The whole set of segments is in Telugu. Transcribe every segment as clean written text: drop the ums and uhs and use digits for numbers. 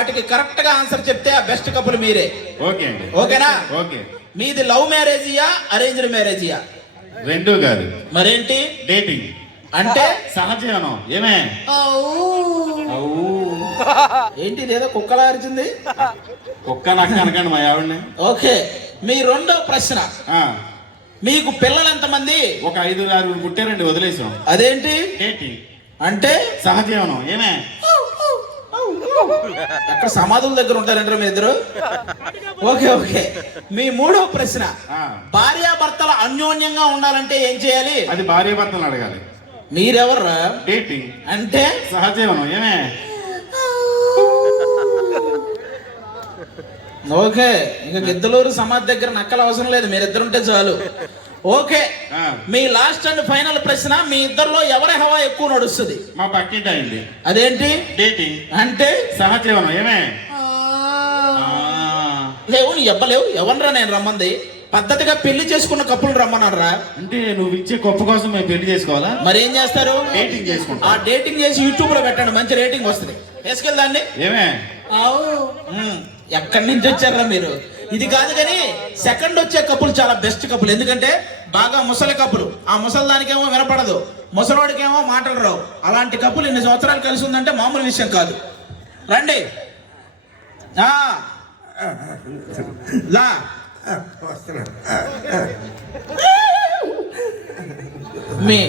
వాటికి కరెక్ట్ గా ఆన్సర్ చెప్తే ఆ బెస్ట్ కపుల్ మీరే. ఓకే అండి. ఓకేనా? ఓకే. మీది లవ్ మ్యారేజియా అరేంజ్డ్ మ్యారేజియా? రెండు కాదు. మరేంటి? డేటింగ్ అంటే సహజీవనం. ఏమే ఏంటి ఇదేదో కుక్కలా అరిచింది? కుక్క నాకు అనకండి మా ఆవిడని. ఓకే, మీ రెండో ప్రశ్న, మీకు పిల్లలు ఎంతమంది? ఒక 5-6 పుట్టారండి, వదిలేసాం. అదేంటి? డేటింగ్ అంటే సహజీవనం. ఏమే అక్కడ సమాధుల దగ్గర ఉంటారంటారు మీ ఇద్దరు. ఓకే ఓకే, మీ మూడో ప్రశ్న, భార్యాభర్తలు అన్యోన్యంగా ఉండాలంటే ఏం చేయాలి? అది భార్యాభర్తలు అడగాలి. మీరెవరు? డేటింగ్ అంటే సహజీవనం. ఏమే ఓకే, ఇంకా గిద్దలూరు సమాధి దగ్గర నక్కల అవసరం లేదు, మీరిద్దరుంటే చాలు. Okay, me last and final ప్రశ్న, మీ ఇద్దరిలో ఎవరి హవా ఎక్కువ నడుస్తుంది? మా పక్కింటి అయింది. అదేంటి? డేటింగ్ అంటే సహజీవనం. ఏమే లేవు, నీ ఎవ్వలేవు. ఎవరిరా నేను రమ్మంది? పద్ధతిగా పెళ్లి చేసుకున్న కప్పులు రమ్మన్నారా? అంటే నువ్వు ఇచ్చే గొప్ప కోసం మేము పెళ్లి చేసుకోవాలా? మరి ఏం చేస్తారు? డేటింగ్ చేసుకుంటాం. ఆ డేటింగ్ చేసి యూట్యూబ్ లో పెట్టండి, మంచి రేటింగ్ వస్తుంది. వేసుకెళ్దాండి. ఏమే ఎక్కడి నుంచి వచ్చారా మీరు? ఇది కాదు కానీ సెకండ్ వచ్చే కప్పులు చాలా బెస్ట్ కప్పులు. ఎందుకంటే బాగా ముసలి కప్పులు, ఆ ముసలి దానికేమో వినపడదు, ముసలోడికేమో మాటలు రావు. అలాంటి కప్పులు ఇన్ని సంవత్సరాలు కలిసి ఉందంటే మామూలు విషయం కాదు. రండి. లా మీ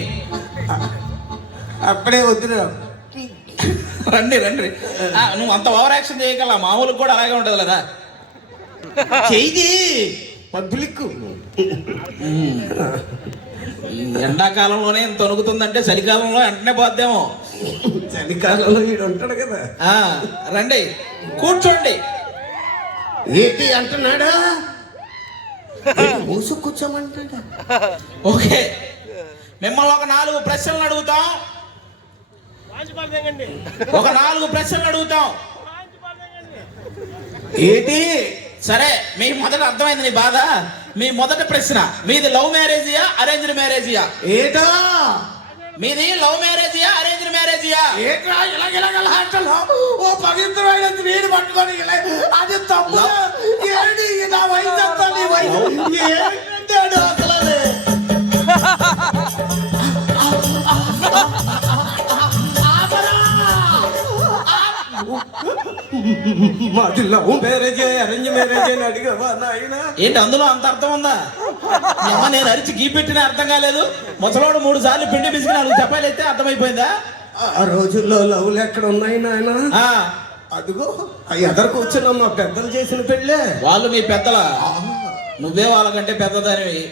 అప్పుడే వద్దురా. రండి రండి. నువ్వు అంత ఓవర్ యాక్షన్ చేయగల, మామూలుగా కూడా అలాగే ఉంటది కదా. చెయ్యి పబ్లిక్. ఎండాకాలంలోనే ఇంత తొనుగుతుందంటే చలికాలంలో వెంటనే పోద్దేమో. చలికాలంలో వీడు ఉంటాడు కదా. రండి కూర్చోండి. ఏంటి అంటున్నాడా? మూసు కూర్చోమంటాడా? ఓకే, మిమ్మల్ని ఒక 4 ప్రశ్నలు అడుగుతాం. ఒక 4 ప్రశ్నలు అడుగుతాం. ఏంటి? సరే, మీ మొదట అర్థమైంది నీ బాధ. మీ మొదటి ప్రశ్న, మీది లవ్ మ్యారేజియా అరేంజ్డ్ మ్యారేజియా? ఏటా మీది లవ్ మ్యారేజియా అరేంజ్డ్ మ్యారేజియా? ఏట్రా ఇలాగెలాగలా అంటున్నావు? ఓ పవిత్రమైన స్త్రీని పట్టుకొని అది తప్పు. ఏంటి నా వయసు అంతా నీ వయసు ఏంటంటాడు అసలు? మాది లవ్ మ్యారేజ్ అరేంజ్ మ్యారేజ్ అని అడిగావా నాయన? ఏంటి అందులో అంత అర్థం ఉందా? అమ్మ నేను అరిచి గీ పెట్టిన అర్థం కాలేదు. ముసలోడు 3 సార్లు పిండి పిసికి 4 చెప్పాలు అయితే అర్థమైపోయిందా? ఆ రోజుల్లో లవ్లు ఎక్కడ ఉన్నాయి నాయన? అదిగో ఎదరు కూర్చున్నా మా పెద్దలు చేసిన పెళ్ళే. వాళ్ళు మీ పెద్దల, నువ్వే వాళ్ళకంటే పెద్దదానివి.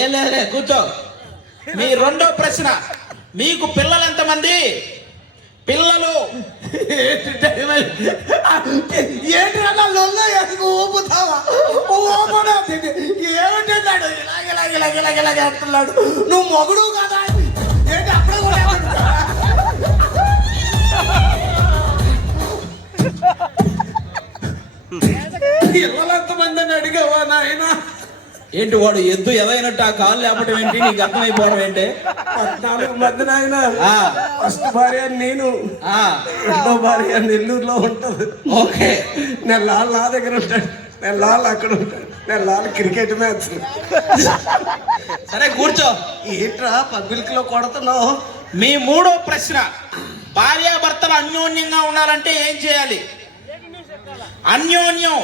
ఏం లేదే, కూర్చో. మీ రెండో ప్రశ్న, మీకు పిల్లలు ఎంతమంది? పిల్లలు ఏంటి ఊపుతావా? ఏమిటన్నాడు? ఇలాగ అంటున్నాడు. నువ్వు మొగుడు కదా ఏంటి? అప్పుడే కూడా పిల్లలు ఎంతమంది అని అడిగావా నాయన? ఏంటి వాడు ఎద్దు ఎదైనట్టు ఆ కాళ్ళు లేపటం ఏంటి? నీకు అర్థమైపోవడం ఏంటి? 14 మంది నాయన. ఫస్ట్ భార్య నేను, రెండో భార్య నెల్లూరులో ఉంటది. ఓకే, నెల్లాళ్ళు నా దగ్గర ఉంటాడు, నెల్లాళ్ళు అక్కడ ఉంటాడు, నెల్లాళ్ళు క్రికెట్ మ్యాచ్. సరే కూర్చో. ఏంట్రా పబ్లిక్ లో కొడుతున్నావు? మీ మూడో ప్రశ్న, భార్యాభర్తలు అన్యోన్యంగా ఉండాలంటే ఏం చేయాలి? అన్యోన్యం